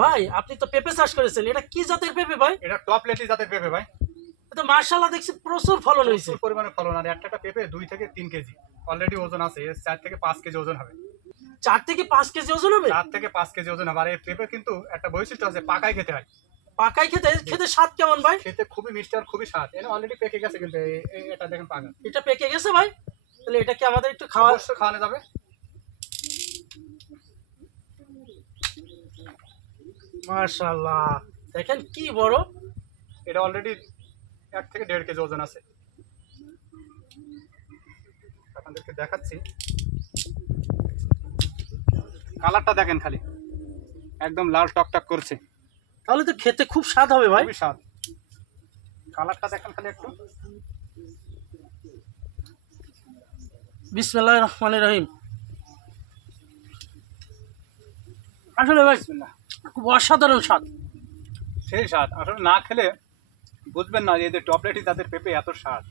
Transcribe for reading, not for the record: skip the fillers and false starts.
ভাই আপনি তো পেঁপে চাষ করেছেন, এটা কি জাতের পেঁপে ভাই? এটা টপ লেটি জাতের পেঁপে ভাই। এটা মার্শাল্লাহ দেখছি প্রচুর ফলন হয়েছে। প্রচুর পরিমাণে ফলন, আর একটা পেঁপে 2 থেকে 3 কেজি অলরেডি ওজন আছে, এর 4 থেকে 5 কেজি ওজন হবে। 4 থেকে 5 কেজি ওজন হবে? 4 থেকে 5 কেজি ওজন হবে। আর এই পেঁপে কিন্তু একটা বৈশিষ্ট্য আছে, পাকায় খেতে হয়। পাকাই খেতে খেতে স্বাদ কেমন ভাই? খেতে খুবই মিষ্টি আর খুবই স্বাদ। এটা অলরেডি পেকে গেছে, কিন্তু এটা দেখেন পাকা। এটা পেকে গেছে ভাই, তাহলে এটা কি আমাদের একটু খাওয়া? অবশ্যই খাওয়ানো যাবে। মার্শাল্লাহ দেখেন কি বড়। এটা অলরেডি 1 থেকে 1.5 কেজি ওজন আছে। আপনাদেরকে দেখাচ্ছি, কালারটা দেখেন খালি, একদম লাল টকটক করছে। তাহলে তো খেতে খুব স্বাদ হবে ভাই। খুবই স্বাদ। কালারটা দেখেন খালি একটু। বিসমিল্লাহির রহমানির রহিম। আসলে ভাই বিসমিল্লাহ। খুব অসাধারণ স্বাদ। সেই স্বাদ, আসলে না খেলে বুঝবেন না যে এদের টপলেটই তাদের পেঁপে এত স্বাদ।